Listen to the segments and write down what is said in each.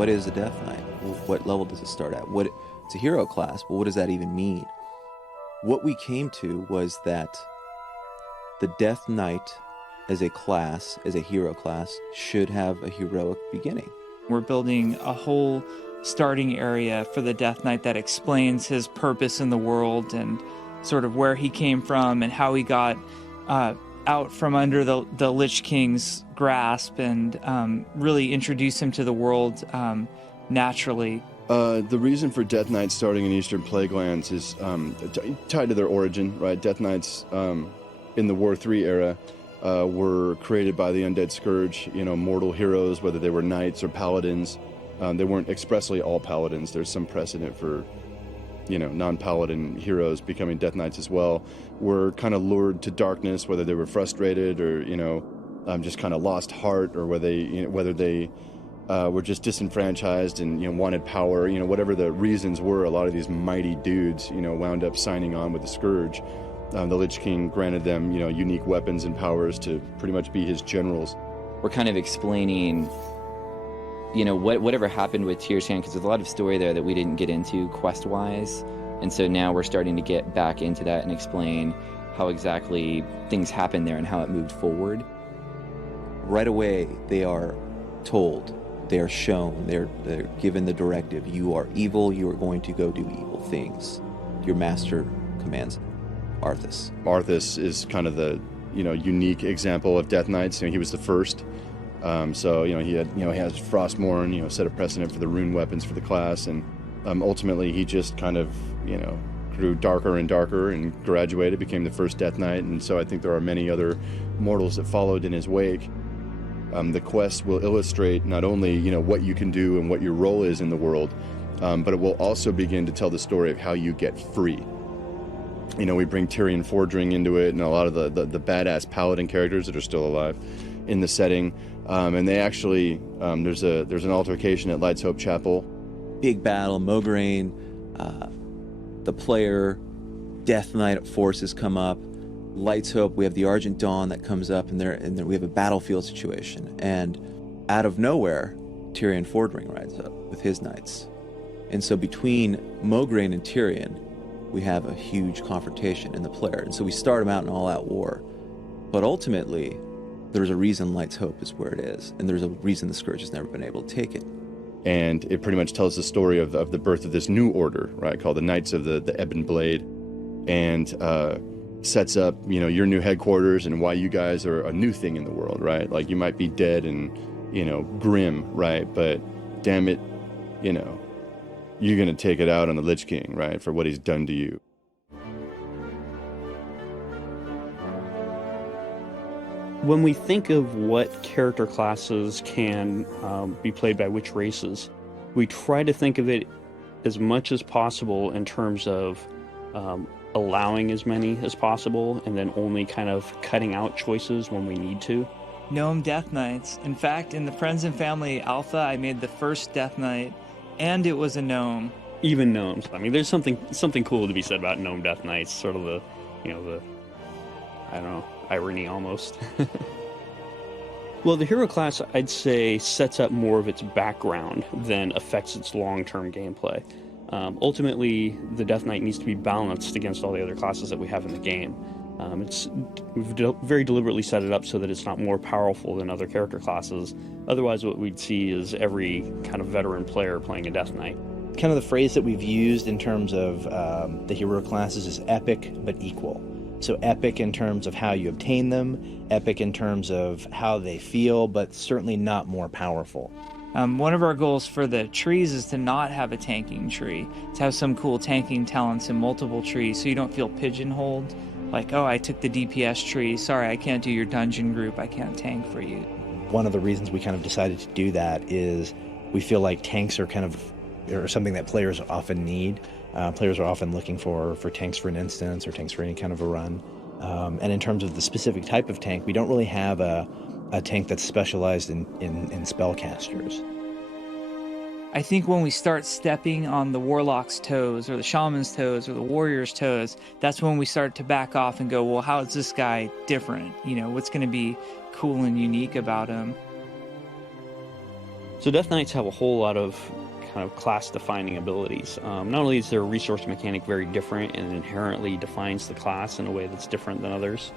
what is a Death Knight? What level does it start at? It's a hero class, but what does that even mean? What we came to was that the Death Knight as a class, as a hero class, should have a heroic beginning. We're building a whole starting area for the Death Knight that explains his purpose in the world and sort of where he came from and how he got out from under the Lich King's grasp, and really introduce him to the world naturally. The reason for Death Knights starting in Eastern Plaguelands is tied to their origin, right? Death Knights in the War 3 era were created by the Undead Scourge, mortal heroes, whether they were knights or paladins. They weren't expressly all paladins. There's some precedent for, non-paladin heroes becoming Death Knights as well. Were kind of lured to darkness, whether they were frustrated or, just kind of lost heart, or whether they were just disenfranchised and wanted power. Whatever the reasons were, a lot of these mighty dudes, wound up signing on with the Scourge. The Lich King granted them, unique weapons and powers to pretty much be his generals. We're kind of explaining, whatever happened with Tyr's Hand, because there's a lot of story there that we didn't get into quest-wise. And so now we're starting to get back into that and explain how exactly things happened there and how it moved forward. Right away, they are told, they are shown, they're given the directive, you are evil, you are going to go do evil things. Your master commands Arthas. Arthas is kind of the, unique example of Death Knights. He was the first. He has Frostmourne, set a precedent for the rune weapons for the class, and ultimately he just kind of, grew darker and darker and graduated, became the first Death Knight, and so I think there are many other mortals that followed in his wake. The quest will illustrate not only, what you can do and what your role is in the world, but it will also begin to tell the story of how you get free. We bring Tyrion Fordring into it, and a lot of the badass paladin characters that are still alive in the setting. And they actually, there's an altercation at Light's Hope Chapel. Big battle, Mograine, the player, Death Knight forces come up. Light's Hope, we have the Argent Dawn that comes up, and there we have a battlefield situation. And out of nowhere, Tyrion Fordring rides up with his knights. And so between Mograine and Tyrion, we have a huge confrontation in the player. And so we start them out in all-out war. But ultimately, there's a reason Light's Hope is where it is, and there's a reason the Scourge has never been able to take it. And it pretty much tells the story of the birth of this new order, right, called the Knights of the Ebon Blade, and sets up, your new headquarters and why you guys are a new thing in the world, right? Like, you might be dead and, grim, right? But damn it, you're going to take it out on the Lich King, right, for what he's done to you. When we think of what character classes can be played by which races, we try to think of it as much as possible in terms of allowing as many as possible, and then only kind of cutting out choices when we need to. Gnome Death Knights. In fact, in the Friends and Family Alpha, I made the first Death Knight, and it was a gnome. Even gnomes. I mean, there's something cool to be said about gnome Death Knights, sort of the I don't know, irony almost. Well, the hero class, I'd say, sets up more of its background than affects its long-term gameplay. Ultimately, the Death Knight needs to be balanced against all the other classes that we have in the game. We've very deliberately set it up so that it's not more powerful than other character classes. Otherwise, what we'd see is every kind of veteran player playing a Death Knight. Kind of the phrase that we've used in terms of the hero classes is epic but equal. So epic in terms of how you obtain them, epic in terms of how they feel, but certainly not more powerful. One of our goals for the trees is to not have a tanking tree, to have some cool tanking talents in multiple trees so you don't feel pigeonholed. Like, oh, I took the DPS tree, sorry, I can't do your dungeon group, I can't tank for you. One of the reasons we kind of decided to do that is we feel like tanks are something that players often need. Players are often looking for tanks for an instance or tanks for any kind of a run. And in terms of the specific type of tank, we don't really have a tank that's specialized in spellcasters. I think when we start stepping on the warlock's toes or the shaman's toes or the warrior's toes, that's when we start to back off and go, well, how is this guy different? What's going to be cool and unique about him? So Death Knights have a whole lot of kind of class-defining abilities. Not only is their resource mechanic very different and inherently defines the class in a way that's different than others,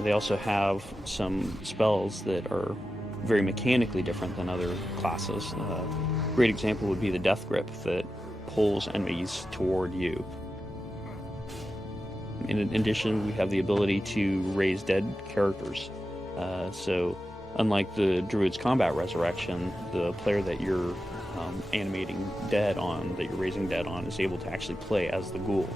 they also have some spells that are very mechanically different than other classes. A great example would be the Death Grip that pulls enemies toward you. In addition, we have the ability to raise dead characters. So unlike the Druid's Combat Resurrection, the player that you're animating dead on, that you're raising dead on, is able to actually play as the ghoul.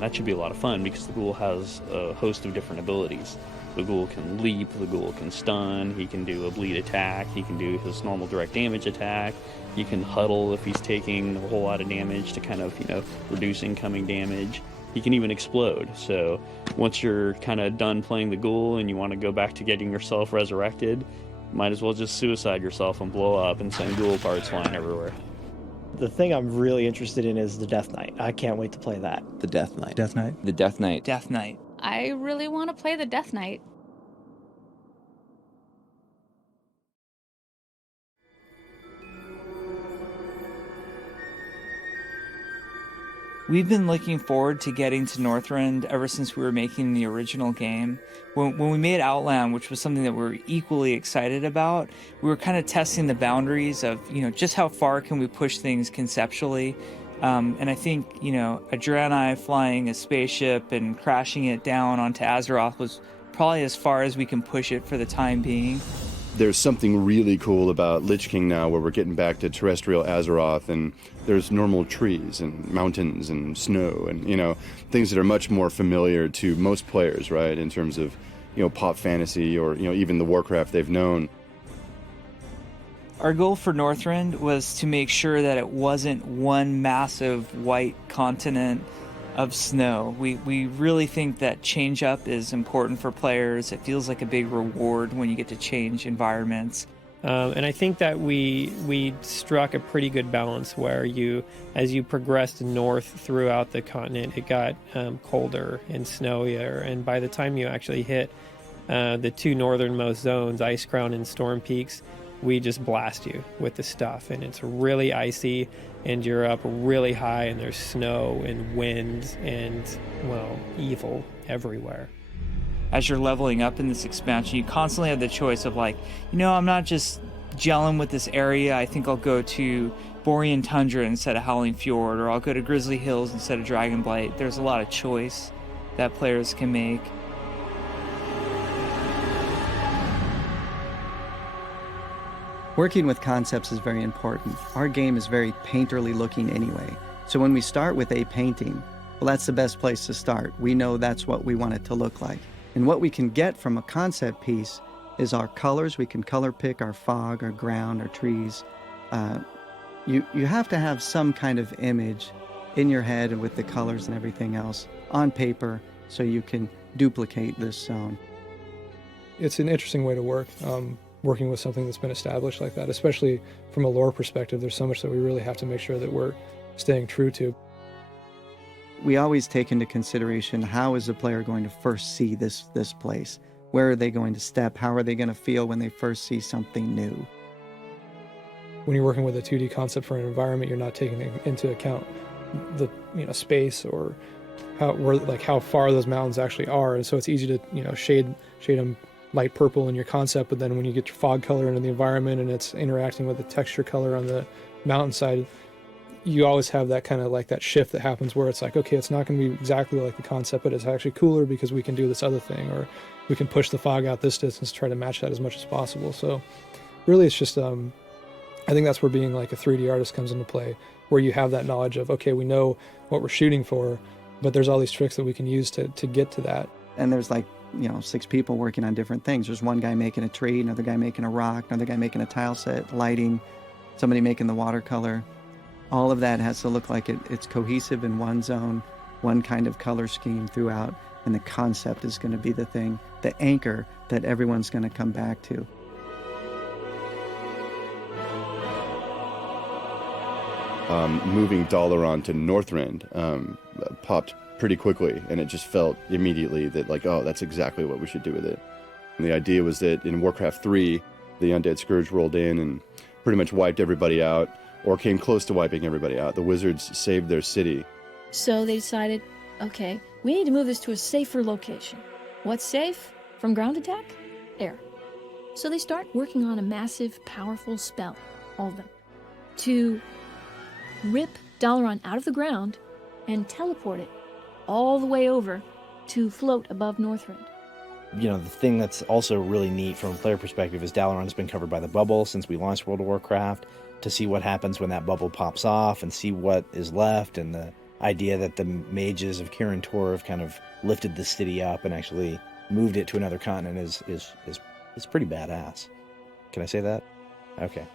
That should be a lot of fun because the ghoul has a host of different abilities. The ghoul can leap, the ghoul can stun, he can do a bleed attack, he can do his normal direct damage attack, he can huddle if he's taking a whole lot of damage to kind of, reduce incoming damage. He can even explode. So once you're kind of done playing the ghoul and you want to go back to getting yourself resurrected, might as well just suicide yourself and blow up and send ghoul parts flying everywhere. The thing I'm really interested in is the Death Knight. I can't wait to play that. The Death Knight. Death Knight. The Death Knight. Death Knight. I really want to play the Death Knight. We've been looking forward to getting to Northrend ever since we were making the original game. When we made Outland, which was something that we were equally excited about, we were kind of testing the boundaries of, just how far can we push things conceptually. And I think, a Draenei flying a spaceship and crashing it down onto Azeroth was probably as far as we can push it for the time being. There's something really cool about Lich King now where we're getting back to terrestrial Azeroth, and there's normal trees and mountains and snow and, things that are much more familiar to most players, right, in terms of, pop fantasy or, even the Warcraft they've known. Our goal for Northrend was to make sure that it wasn't one massive white continent of snow. We really think that change up is important for players. It feels like a big reward when you get to change environments. And I think that we struck a pretty good balance where as you progressed north throughout the continent, it got colder and snowier. And by the time you actually hit the two northernmost zones, Ice Crown and Storm Peaks, we just blast you with the stuff. And it's really icy, and you're up really high, and there's snow and wind and, evil everywhere. As you're leveling up in this expansion, you constantly have the choice of I'm not just gelling with this area. I think I'll go to Borean Tundra instead of Howling Fjord, or I'll go to Grizzly Hills instead of Dragonblight. There's a lot of choice that players can make. Working with concepts is very important. Our game is very painterly looking anyway. So when we start with a painting, well, that's the best place to start. We know that's what we want it to look like. And what we can get from a concept piece is our colors. We can color pick our fog, our ground, our trees. You have to have some kind of image in your head with the colors and everything else on paper so you can duplicate this zone. It's an interesting way to work, working with something that's been established like that, especially from a lore perspective. There's so much that we really have to make sure that we're staying true to. We always take into consideration, how is the player going to first see this place? Where are they going to step? How are they going to feel when they first see something new? When you're working with a 2D concept for an environment, you're not taking into account the space or how far those mountains actually are, and so it's easy to shade them light purple in your concept, but then when you get your fog color into the environment and it's interacting with the texture color on the mountainside, you always have that kind of that shift that happens where it's okay, it's not going to be exactly like the concept, but it's actually cooler because we can do this other thing, or we can push the fog out this distance to try to match that as much as possible. So really it's just I think that's where being a 3D artist comes into play, where you have that knowledge of, okay, we know what we're shooting for, but there's all these tricks that we can use to get to that. And there's 6 people working on different things. There's one guy making a tree, another guy making a rock, another guy making a tile set, lighting, somebody making the watercolor. All of that has to look like it's cohesive in one zone, one kind of color scheme throughout, and the concept is going to be the thing, the anchor that everyone's going to come back to. Moving Dalaran to Northrend popped pretty quickly, and it just felt immediately that that's exactly what we should do with it. And the idea was that in Warcraft 3, the Undead Scourge rolled in, and pretty much wiped everybody out, or came close to wiping everybody out. The wizards saved their city. So they decided, okay, we need to move this to a safer location. What's safe from ground attack? Air. So they start working on a massive, powerful spell, all of them, to rip Dalaran out of the ground and teleport it all the way over to float above Northrend. The thing that's also really neat from a player perspective is Dalaran's been covered by the bubble since we launched World of Warcraft. To see what happens when that bubble pops off and see what is left, and the idea that the mages of Kirin Tor have kind of lifted the city up and actually moved it to another continent is pretty badass. Can I say that? Okay.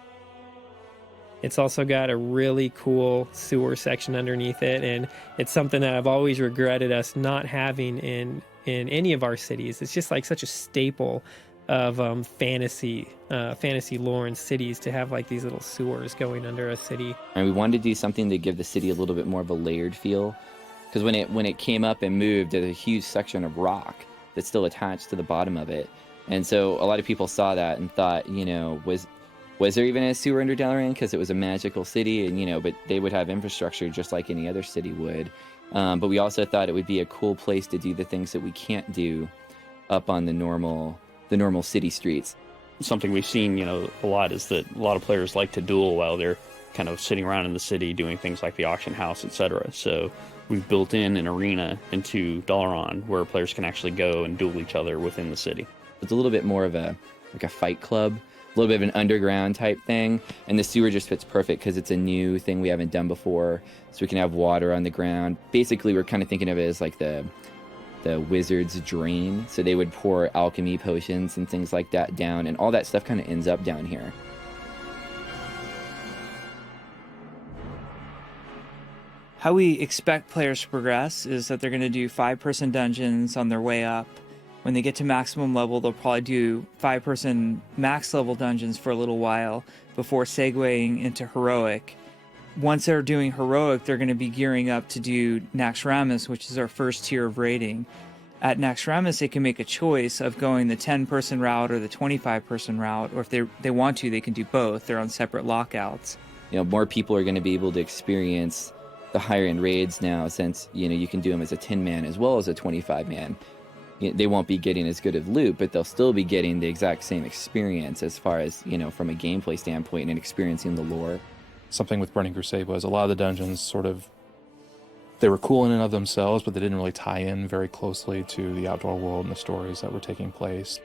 It's also got a really cool sewer section underneath it, and it's something that I've always regretted us not having in any of our cities. It's just like such a staple of fantasy lore and cities to have like these little sewers going under a city. And we wanted to do something to give the city a little bit more of a layered feel, because when it came up and moved, there's a huge section of rock that's still attached to the bottom of it. And so a lot of people saw that and thought, was there even a sewer under Dalaran, because it was a magical city, and but they would have infrastructure just like any other city would. But we also thought it would be a cool place to do the things that we can't do up on the normal city streets. Something we've seen, a lot is that a lot of players like to duel while they're kind of sitting around in the city doing things like the auction house, etc. So we've built in an arena into Dalaran where players can actually go and duel each other within the city. It's a little bit more of a fight club, a little bit of an underground type thing, and the sewer just fits perfect because it's a new thing we haven't done before, so we can have water on the ground. Basically, we're kind of thinking of it as like the wizard's drain, so they would pour alchemy potions and things like that down, and all that stuff kind of ends up down here. How we expect players to progress is that they're going to do 5-person dungeons on their way up. When they get to maximum level, they'll probably do 5-person max level dungeons for a little while before segueing into heroic. Once they're doing heroic, they're going to be gearing up to do Naxxramas, which is our first tier of raiding. At Naxxramas, they can make a choice of going the 10-person route or the 25-person route, or if they want to, they can do both. They're on separate lockouts. More people are going to be able to experience the higher-end raids now, since you can do them as a 10-man as well as a 25-man. They won't be getting as good of loot, but they'll still be getting the exact same experience as far as, from a gameplay standpoint and experiencing the lore. Something with Burning Crusade was a lot of the dungeons they were cool in and of themselves, but they didn't really tie in very closely to the outdoor world and the stories that were taking place.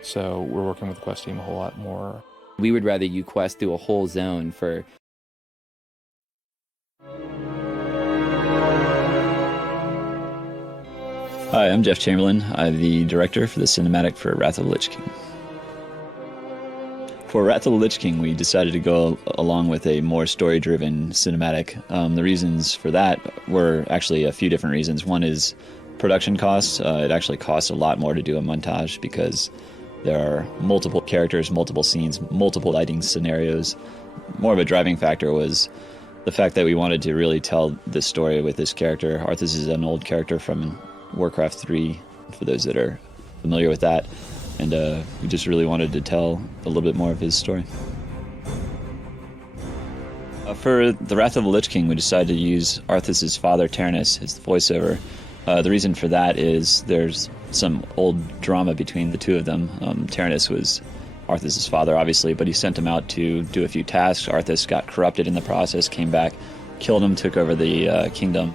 So we're working with the quest team a whole lot more. We would rather you quest through a whole zone for... Hi, I'm Jeff Chamberlain. I'm the director for the cinematic for Wrath of the Lich King. For Wrath of the Lich King, we decided to go along with a more story-driven cinematic. The reasons for that were actually a few different reasons. One is production costs. It actually costs a lot more to do a montage because there are multiple characters, multiple scenes, multiple lighting scenarios. More of a driving factor was the fact that we wanted to really tell this story with this character. Arthas is an old character from Warcraft 3, for those that are familiar with that. And we just really wanted to tell a little bit more of his story. For the Wrath of the Lich King, we decided to use Arthas' father, Taranis, as the voiceover. The reason for that is there's some old drama between the two of them. Taranis was Arthas' father, obviously, but he sent him out to do a few tasks. Arthas got corrupted in the process, came back, killed him, took over the kingdom.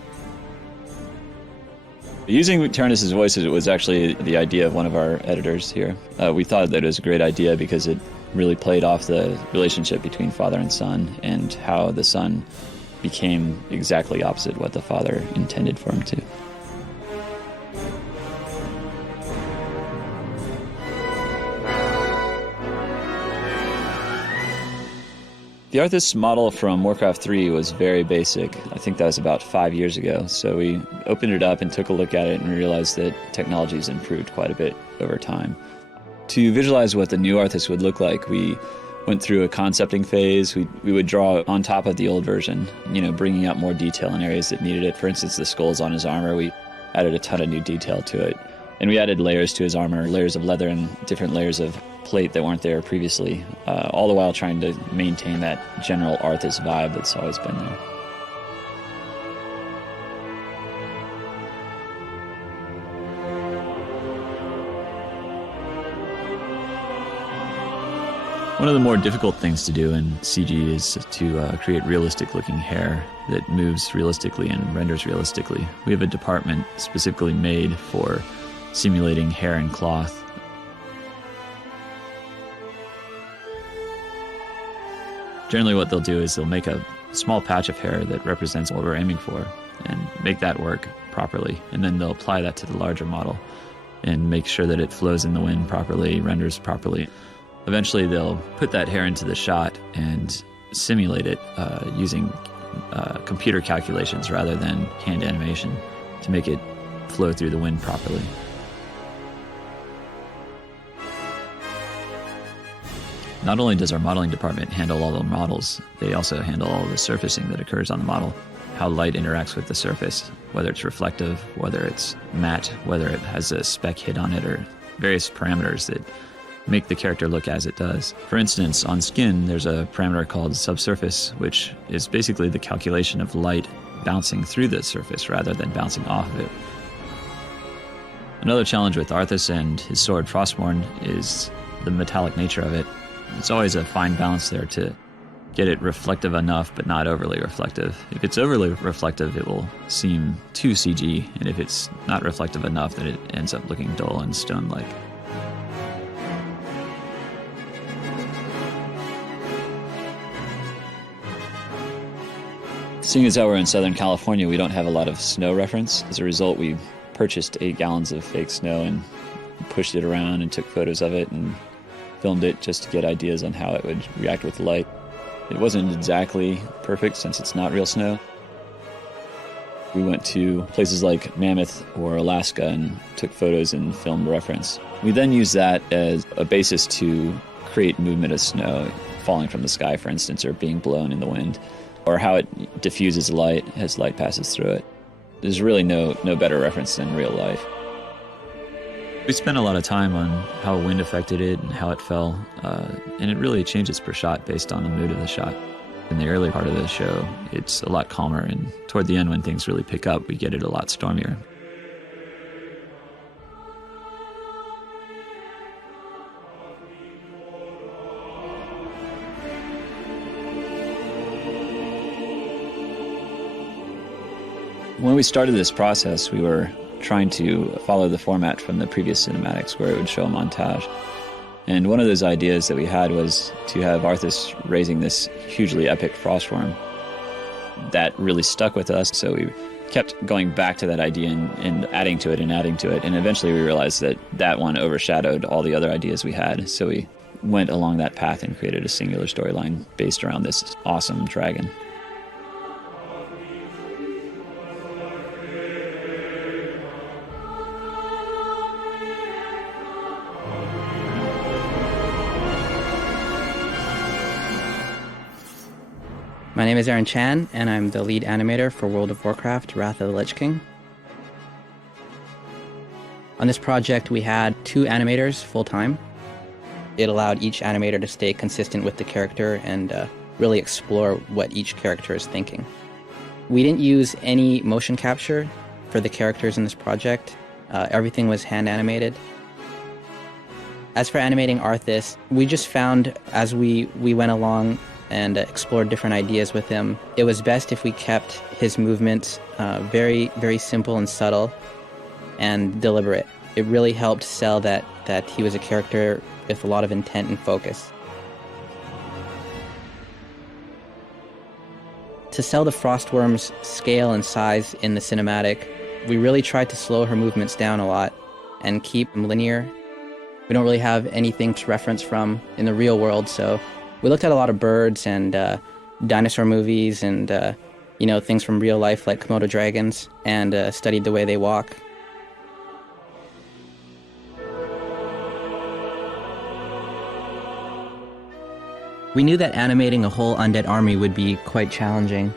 Using Taranis' voice was actually the idea of one of our editors here. We thought that it was a great idea because it really played off the relationship between father and son and how the son became exactly opposite what the father intended for him to. The Arthas model from Warcraft 3 was very basic. I think that was about 5 years ago. So we opened it up and took a look at it and realized that technology has improved quite a bit over time. To visualize what the new Arthas would look like, we went through a concepting phase. We would draw on top of the old version, bringing out more detail in areas that needed it. For instance, the skulls on his armor, we added a ton of new detail to it. And we added layers to his armor, layers of leather and different layers of plate that weren't there previously, all the while trying to maintain that general Arthas vibe that's always been there. One of the more difficult things to do in CG is to create realistic-looking hair that moves realistically and renders realistically. We have a department specifically made for simulating hair and cloth. Generally what they'll do is they'll make a small patch of hair that represents what we're aiming for and make that work properly, and then they'll apply that to the larger model and make sure that it flows in the wind properly, renders properly. Eventually they'll put that hair into the shot and simulate it using computer calculations rather than hand animation to make it flow through the wind properly. Not only does our modeling department handle all the models, they also handle all the surfacing that occurs on the model, how light interacts with the surface, whether it's reflective, whether it's matte, whether it has a speck hit on it, or various parameters that make the character look as it does. For instance, on skin, there's a parameter called subsurface, which is basically the calculation of light bouncing through the surface rather than bouncing off of it. Another challenge with Arthas and his sword Frostmourne is the metallic nature of it. It's always a fine balance there to get it reflective enough but not overly reflective. If it's overly reflective, it will seem too CG, and if it's not reflective enough, then it ends up looking dull and stone-like. Seeing as how we're in Southern California, we don't have a lot of snow reference. As a result, we purchased 8 gallons of fake snow and pushed it around and took photos of it and filmed it just to get ideas on how it would react with light. It wasn't exactly perfect since it's not real snow. We went to places like Mammoth or Alaska and took photos and filmed reference. We then used that as a basis to create movement of snow falling from the sky, for instance, or being blown in the wind, or how it diffuses light as light passes through it. There's really no better reference than real life. We spent a lot of time on how wind affected it and how it fell, and it really changes per shot based on the mood of the shot. In the early part of the show, it's a lot calmer, and toward the end when things really pick up, we get it a lot stormier. When we started this process, we were trying to follow the format from the previous cinematics where it would show a montage. And one of those ideas that we had was to have Arthas raising this hugely epic frostworm. That really stuck with us, so we kept going back to that idea and adding to it and adding to it. And eventually we realized that that one overshadowed all the other ideas we had. So we went along that path and created a singular storyline based around this awesome dragon. My name is Aaron Chan, and I'm the lead animator for World of Warcraft, Wrath of the Lich King. On this project, we had 2 animators full-time. It allowed each animator to stay consistent with the character and really explore what each character is thinking. We didn't use any motion capture for the characters in this project. Everything was hand animated. As for animating Arthas, we just found as we went along and explored different ideas with him, it was best if we kept his movements very, very simple and subtle and deliberate. It really helped sell that he was a character with a lot of intent and focus. To sell the Frostworm's scale and size in the cinematic, we really tried to slow her movements down a lot and keep them linear. We don't really have anything to reference from in the real world, so we looked at a lot of birds and dinosaur movies and things from real life like Komodo dragons and studied the way they walk. We knew that animating a whole undead army would be quite challenging.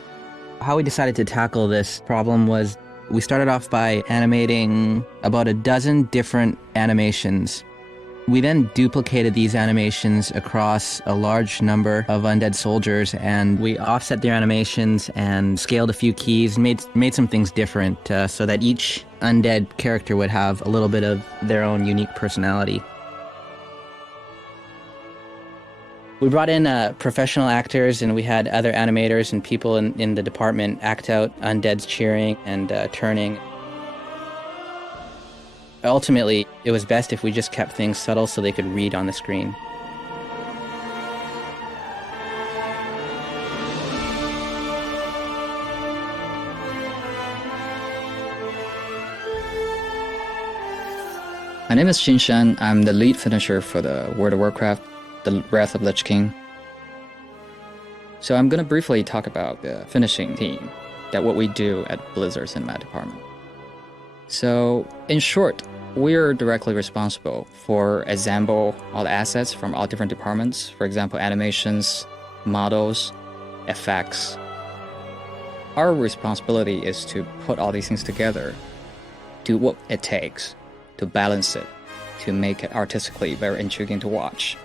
How we decided to tackle this problem was we started off by animating about a dozen different animations. We then duplicated these animations across a large number of undead soldiers, and we offset their animations and scaled a few keys, made some things different so that each undead character would have a little bit of their own unique personality. We brought in professional actors, and we had other animators and people in the department act out undeads cheering and turning. Ultimately, it was best if we just kept things subtle so they could read on the screen. My name is Xin Shan. I'm the lead finisher for the World of Warcraft, the Wrath of Lich King. So I'm going to briefly talk about the finishing team, that what we do at Blizzard Cinematic Department. So in short, we're directly responsible for assemble all the assets from all different departments. For example, animations, models, effects. Our responsibility is to put all these things together, do what it takes to balance it, to make it artistically very intriguing to watch.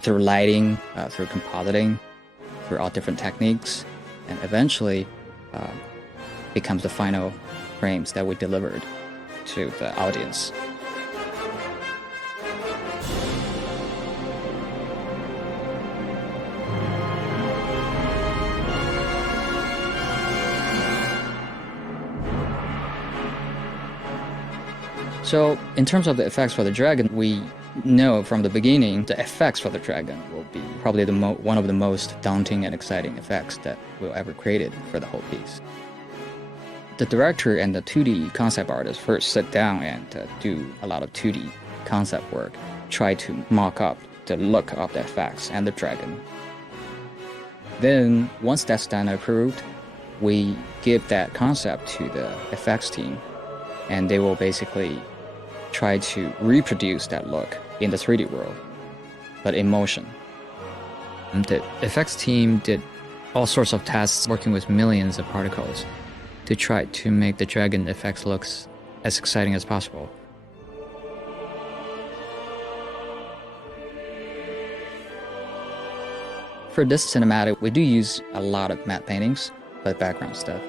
Through lighting, through compositing, through all different techniques, and eventually becomes the final frames that we delivered to the audience. So in terms of the effects for the dragon, we know from the beginning the effects for the dragon will be probably one of the most daunting and exciting effects that we'll ever created for the whole piece. The director and the 2D concept artist first sit down and do a lot of 2D concept work, try to mock up the look of the effects and the dragon. Then, once that's done and approved, we give that concept to the effects team, and they will basically try to reproduce that look in the 3D world, but in motion. And the effects team did all sorts of tests working with millions of particles to try to make the dragon effects looks as exciting as possible. For this cinematic, we do use a lot of matte paintings, but background stuff.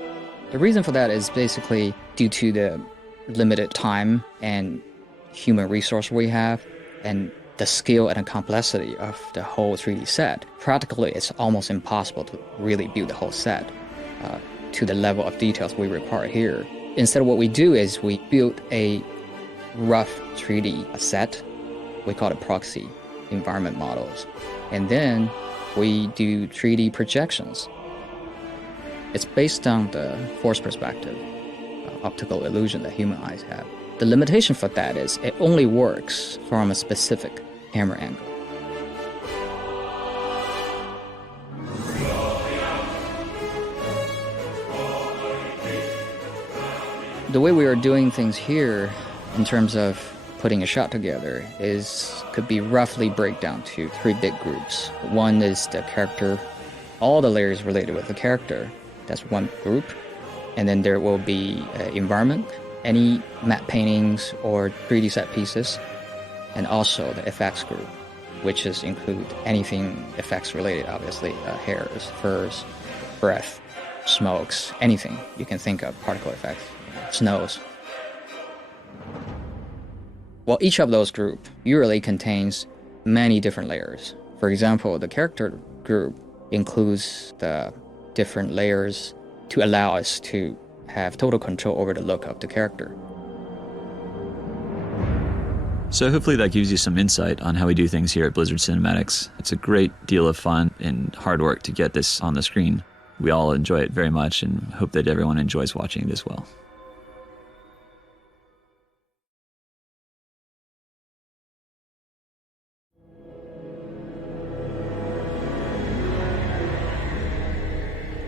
The reason for that is basically due to the limited time and human resource we have, and the scale and the complexity of the whole 3D set. Practically, it's almost impossible to really build the whole set to the level of details we require here. Instead, what we do is we build a rough 3D set. We call it proxy environment models. And then we do 3D projections. It's based on the force perspective, optical illusion that human eyes have. The limitation for that is it only works from a specific camera angle. The way we are doing things here in terms of putting a shot together could be roughly break down to 3 big groups. One is the character, all the layers related with the character. That's one group. And then there will be environment, any matte paintings or 3D set pieces, and also the effects group, which include anything effects related, obviously, hairs, furs, breath, smokes, anything you can think of, particle effects, snows. Well, each of those groups usually contains many different layers. For example, the character group includes the different layers to allow us to have total control over the look of the character. So hopefully that gives you some insight on how we do things here at Blizzard Cinematics. It's a great deal of fun and hard work to get this on the screen. We all enjoy it very much and hope that everyone enjoys watching it as well.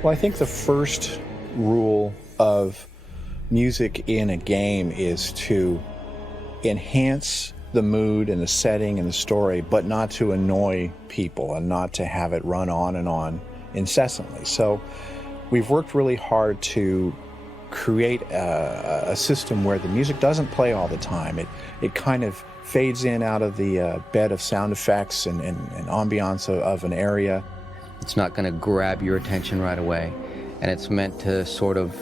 Well, I think the first rule of music in a game is to enhance the mood and the setting and the story, but not to annoy people and not to have it run on and on incessantly. So we've worked really hard to create a system where the music doesn't play all the time. It kind of fades in out of the bed of sound effects and ambiance of an area. It's not going to grab your attention right away, and it's meant to sort of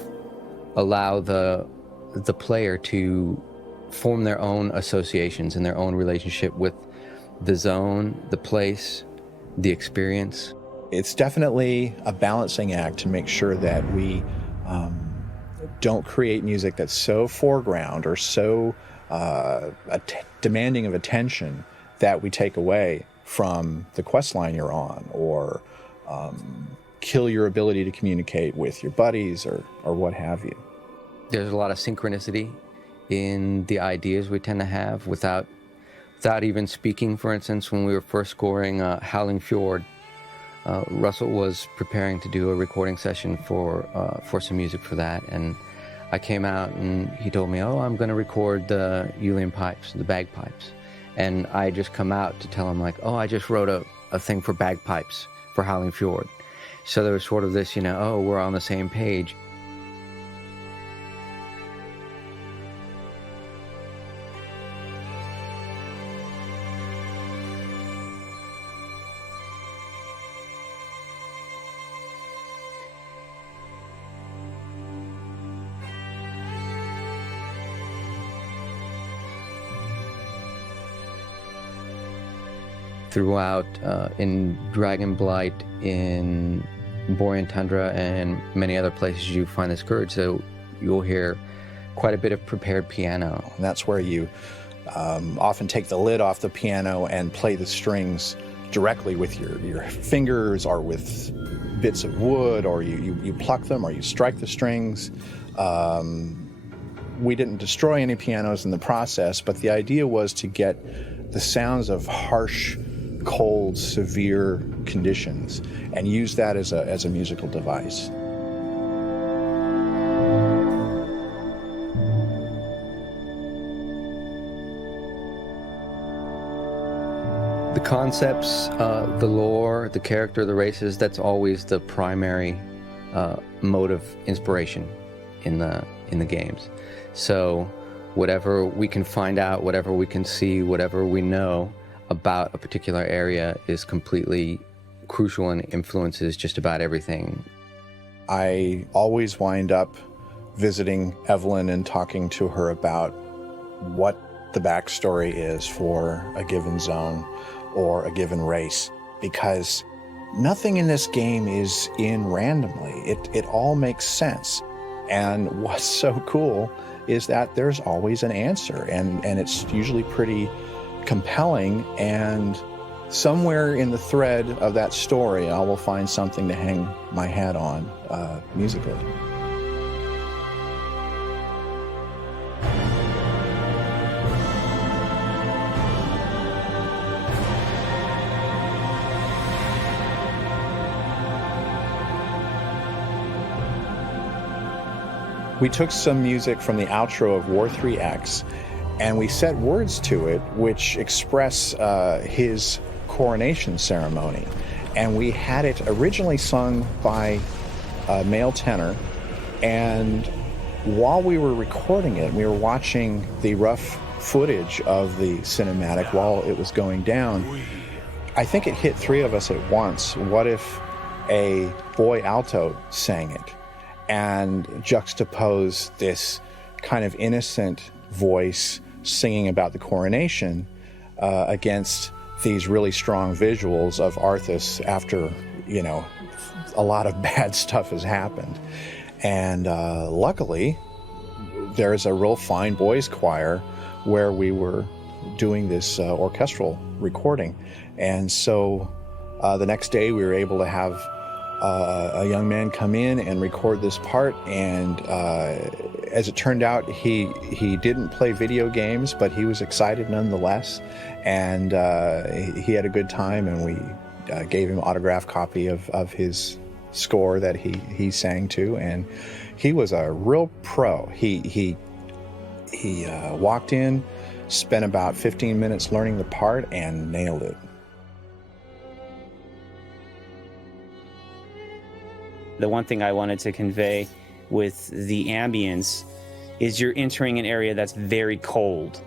allow the player to form their own associations and their own relationship with the zone, the place, the experience. It's definitely a balancing act to make sure that we don't create music that's so foreground or so demanding of attention that we take away from the quest line you're on, or kill your ability to communicate with your buddies or what have you. There's a lot of synchronicity in the ideas we tend to have without even speaking. For instance, when we were first scoring Howling Fjord, Russell was preparing to do a recording session for some music for that, and I came out and he told me, "Oh, I'm going to record the Uilleann pipes, the bagpipes," and I just come out to tell him, like, "Oh, I just wrote a thing for bagpipes for Howling Fjord." So there was sort of this, oh, we're on the same page. Throughout in Dragonblight, in Borean Tundra, and many other places you find the Scourge, so you'll hear quite a bit of prepared piano. And that's where you often take the lid off the piano and play the strings directly with your fingers or with bits of wood, or you pluck them or you strike the strings. We didn't destroy any pianos in the process, but the idea was to get the sounds of harsh, cold, severe conditions and use that as a musical device. The concepts, the lore, the character, the races, that's always the primary mode of inspiration in the games. So whatever we can find out, whatever we can see, whatever we know about a particular area is completely crucial and influences just about everything. I always wind up visiting Evelyn and talking to her about what the backstory is for a given zone or a given race, because nothing in this game is in randomly. It all makes sense. And what's so cool is that there's always an answer, and it's usually pretty compelling, and somewhere in the thread of that story I will find something to hang my hat on musically. We took some music from the outro of War 3X, and we set words to it which express his coronation ceremony. And we had it originally sung by a male tenor, and while we were recording it, we were watching the rough footage of the cinematic while it was going down. I think it hit three of us at once. What if a boy alto sang it and juxtapose this kind of innocent voice singing about the coronation against these really strong visuals of Arthas after, a lot of bad stuff has happened. And luckily, there's a real fine boys choir where we were doing this orchestral recording. And so the next day we were able to have a young man come in and record this part, and as it turned out, he didn't play video games, but he was excited nonetheless, and he had a good time, and we gave him an autographed copy of his score that he sang to, and he was a real pro. He walked in, spent about 15 minutes learning the part, and nailed it. The one thing I wanted to convey with the ambience is you're entering an area that's very cold.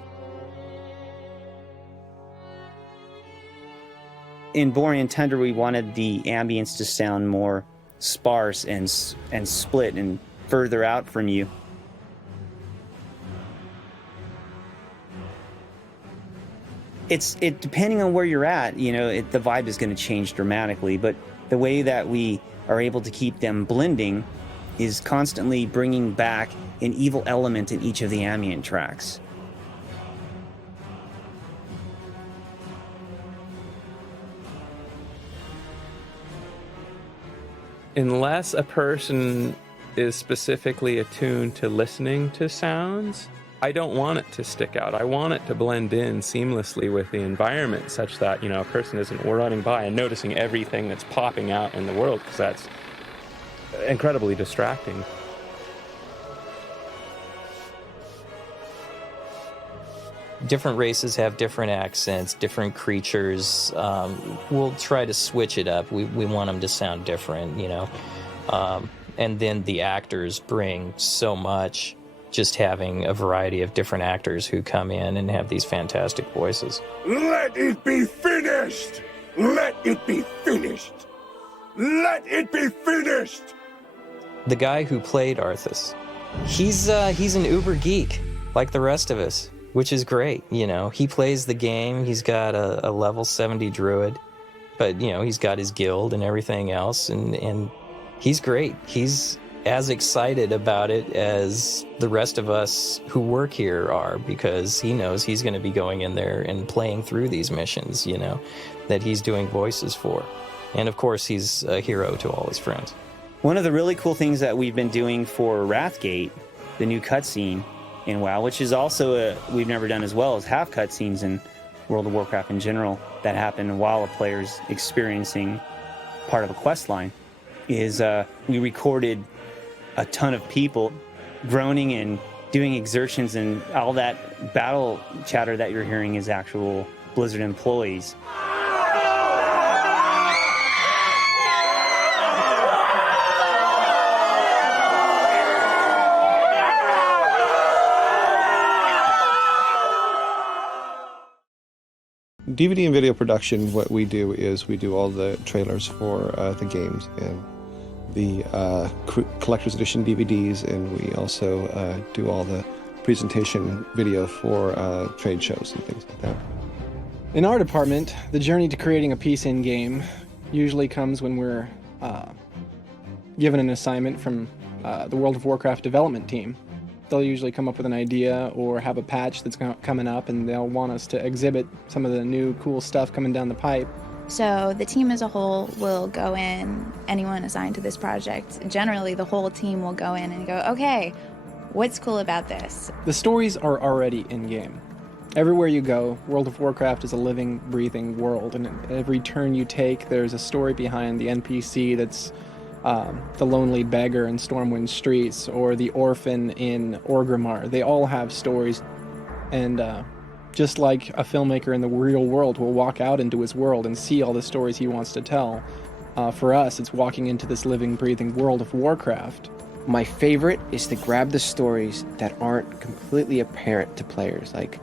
In Borean Tundra, we wanted the ambience to sound more sparse and split and further out from you. It depending on where you're at, the vibe is going to change dramatically, but the way that we are able to keep them blending is constantly bringing back an evil element in each of the ambient tracks. Unless a person is specifically attuned to listening to sounds, I don't want it to stick out. I want it to blend in seamlessly with the environment such that, a person isn't running by and noticing everything that's popping out in the world, because that's incredibly distracting. Different races have different accents, different creatures. We'll try to switch it up. We want them to sound different, and then the actors bring so much, just having a variety of different actors who come in and have these fantastic voices. Let it be finished! Let it be finished! Let it be finished! The guy who played Arthas, he's an uber geek like the rest of us, which is great. He plays the game. He's got a level 70 druid, but he's got his guild and everything else, and he's great. He's as excited about it as the rest of us who work here are, because he knows he's going to be going in there and playing through these missions, that he's doing voices for. And of course, he's a hero to all his friends. One of the really cool things that we've been doing for Wrathgate, the new cutscene in WoW, which is also we've never done as well, is have cutscenes in World of Warcraft in general that happen while a player's experiencing part of a quest line, is we recorded a ton of people groaning and doing exertions, and all that battle chatter that you're hearing is actual Blizzard employees. DVD and video production, what we do is we do all the trailers for the games and the collector's edition DVDs, and we also do all the presentation video for trade shows and things like that. In our department, the journey to creating a piece in-game usually comes when we're given an assignment from the World of Warcraft development team. They'll usually come up with an idea or have a patch that's coming up, and they'll want us to exhibit some of the new cool stuff coming down the pipe. So the team as a whole will go in, anyone assigned to this project, generally the whole team will go in and go, okay, what's cool about this? The stories are already in-game. Everywhere you go, World of Warcraft is a living, breathing world, and every turn you take, there's a story behind the NPC that's the lonely beggar in Stormwind Streets, or the orphan in Orgrimmar. They all have stories, and just like a filmmaker in the real world will walk out into his world and see all the stories he wants to tell, for us, it's walking into this living, breathing World of Warcraft. My favorite is to grab the stories that aren't completely apparent to players, like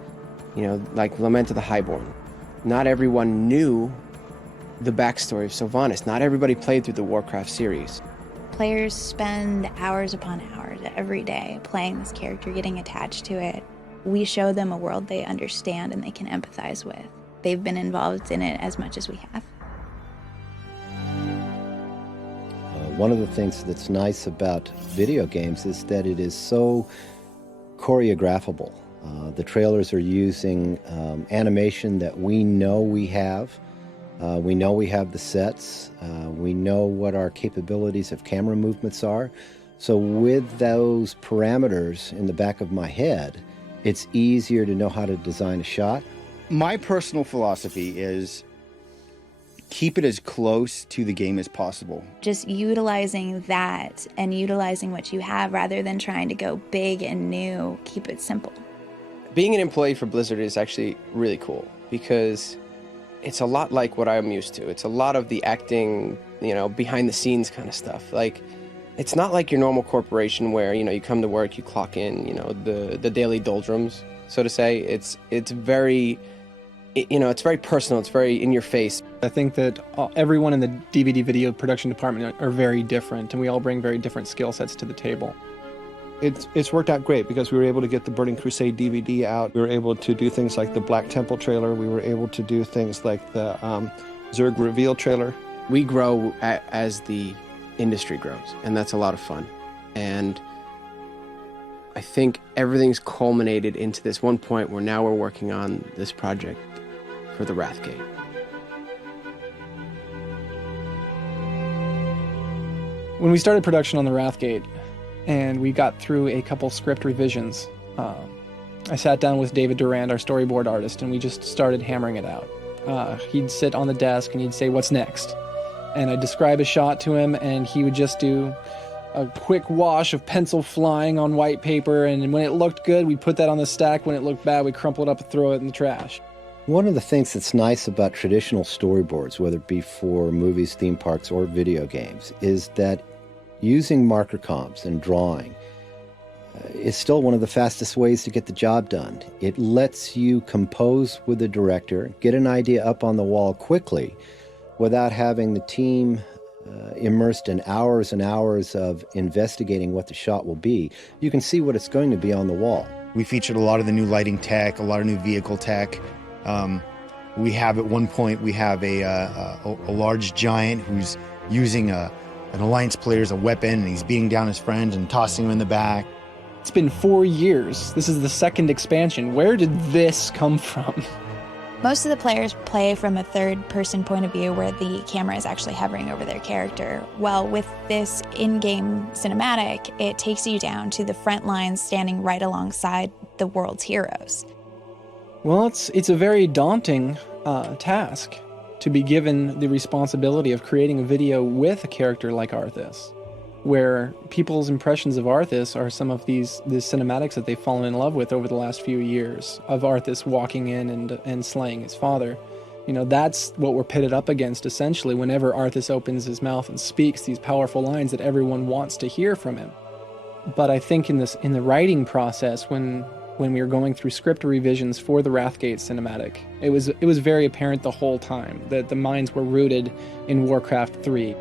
Lament of the Highborn. Not everyone knew the backstory of Sylvanas. Not everybody played through the Warcraft series. Players spend hours upon hours every day playing this character, getting attached to it. We show them a world they understand and they can empathize with. They've been involved in it as much as we have. One of the things that's nice about video games is that it is so choreographable. The trailers are using animation that we know we have. We know we have the sets. We know what our capabilities of camera movements are. So with those parameters in the back of my head, it's easier to know how to design a shot. My personal philosophy is keep it as close to the game as possible. Just utilizing that and utilizing what you have rather than trying to go big and new, keep it simple. Being an employee for Blizzard is actually really cool because it's a lot like what I'm used to. It's a lot of the acting, behind the scenes kind of stuff. Like, it's not like your normal corporation where, you come to work, you clock in, the daily doldrums, so to say. It's very it's very personal. It's very in your face. I think that everyone in the DVD video production department are very different, and we all bring very different skill sets to the table. It's worked out great because we were able to get the Burning Crusade DVD out. We were able to do things like the Black Temple trailer. We were able to do things like the Zerg Reveal trailer. We grow as the industry grows, and that's a lot of fun. And I think everything's culminated into this one point where now we're working on this project for the Wrathgate. When we started production on the Wrathgate, and we got through a couple script revisions, I sat down with David Durand, our storyboard artist, and we just started hammering it out. He'd sit on the desk and he'd say, "What's next?" And I'd describe a shot to him, and he would just do a quick wash of pencil flying on white paper, and when it looked good, we'd put that on the stack. When it looked bad, we'd crumple it up and throw it in the trash. One of the things that's nice about traditional storyboards, whether it be for movies, theme parks, or video games, is that using marker comps and drawing is still one of the fastest ways to get the job done. It lets you compose with the director, get an idea up on the wall quickly without having the team immersed in hours and hours of investigating what the shot will be. You can see what it's going to be on the wall. We featured a lot of the new lighting tech, a lot of new vehicle tech. We have at one point, we have a large giant who's using an Alliance player as a weapon, and he's beating down his friends and tossing him in the back. It's been 4 years. This is the second expansion. Where did this come from? Most of the players play from a third-person point of view where the camera is actually hovering over their character. Well, with this in-game cinematic, it takes you down to the front lines standing right alongside the world's heroes. Well, it's a very daunting task to be given the responsibility of creating a video with a character like Arthas, where people's impressions of Arthas are some of these cinematics that they've fallen in love with over the last few years, of Arthas walking in and slaying his father. You know, that's what we're pitted up against, essentially, whenever Arthas opens his mouth and speaks these powerful lines that everyone wants to hear from him. But I think in the writing process, when we were going through script revisions for the Wrathgate cinematic, it was very apparent the whole time that the minds were rooted in Warcraft 3.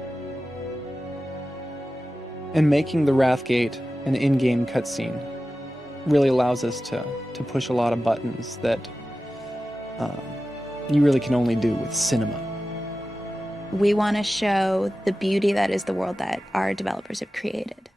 And making the Wrathgate an in-game cutscene really allows us to push a lot of buttons that you really can only do with cinema. We want to show the beauty that is the world that our developers have created.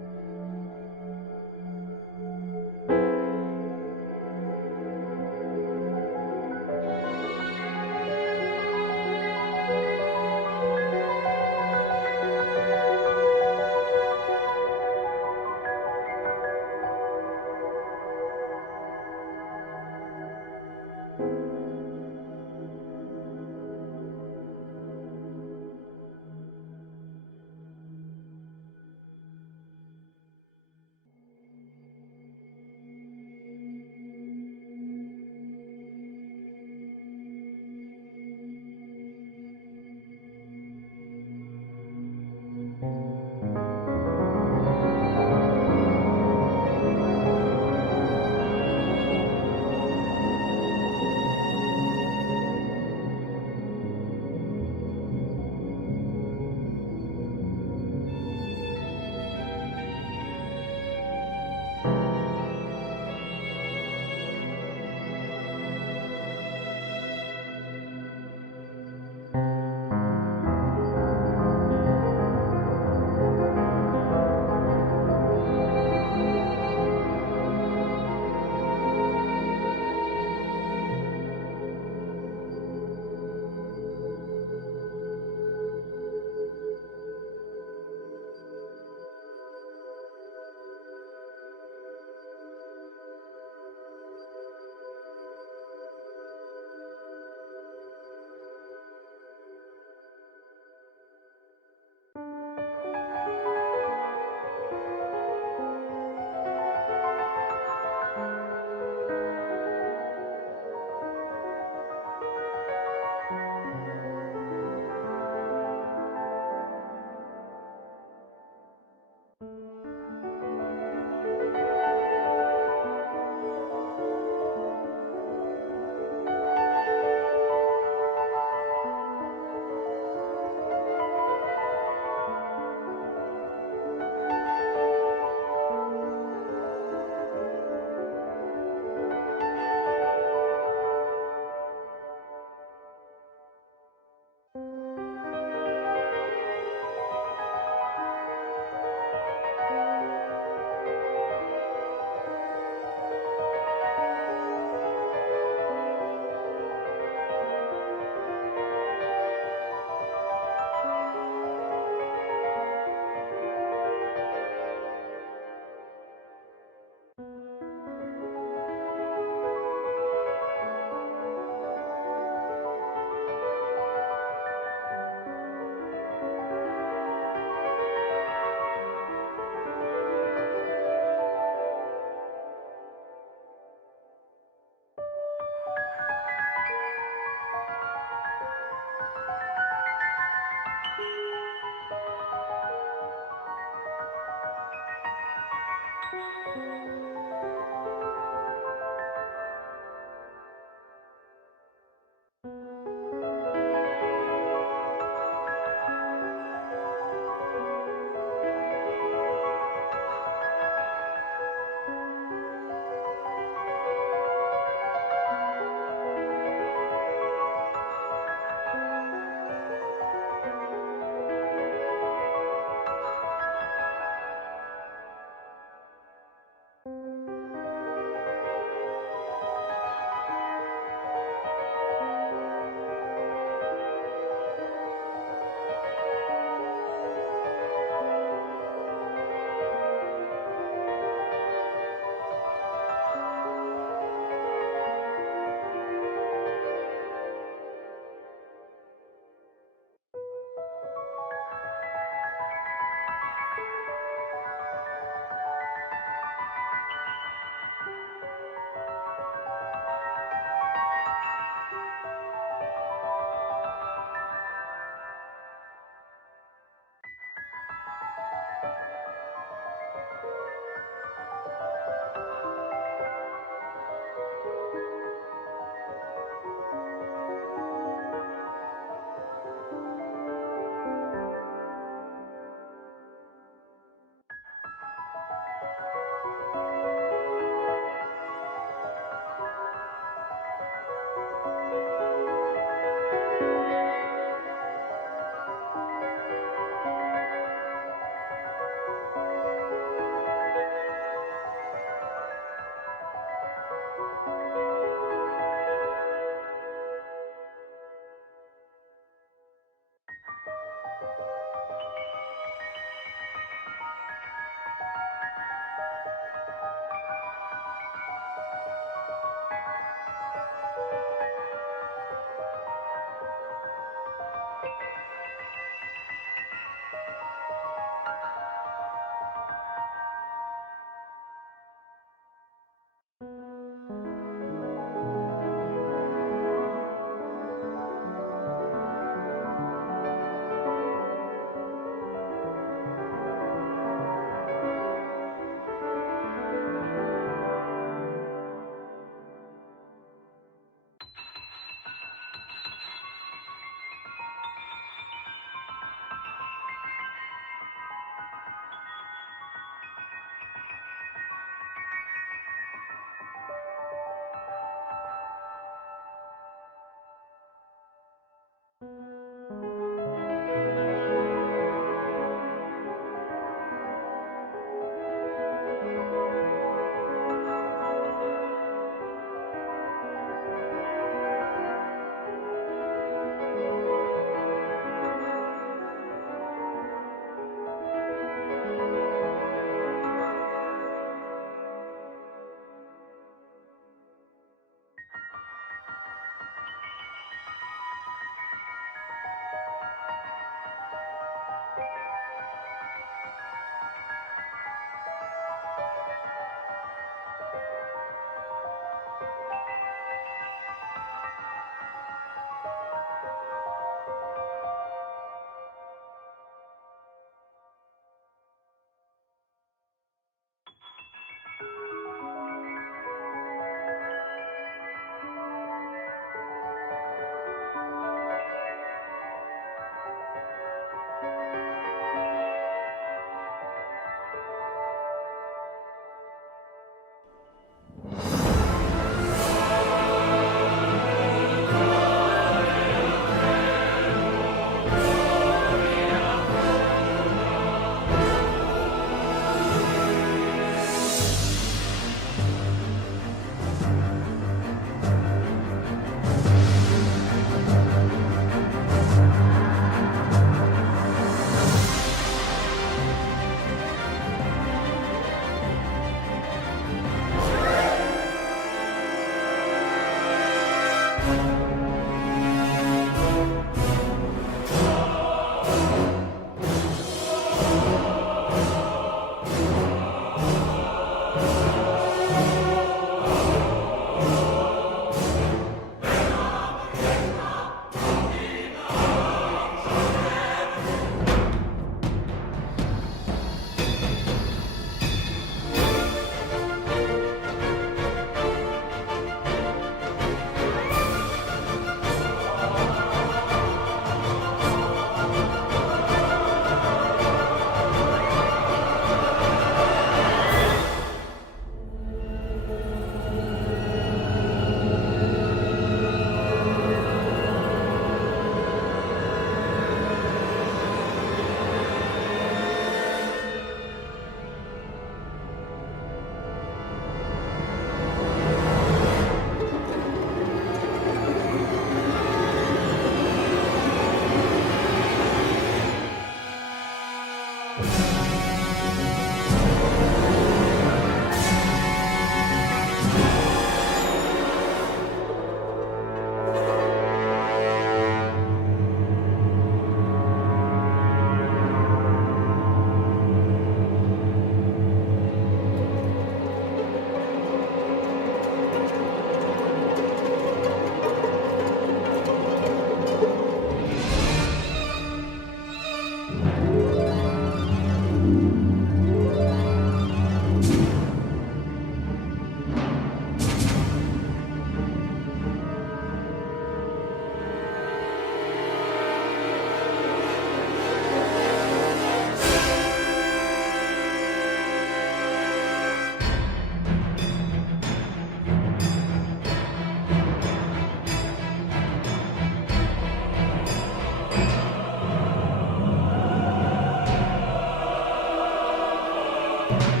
Bye.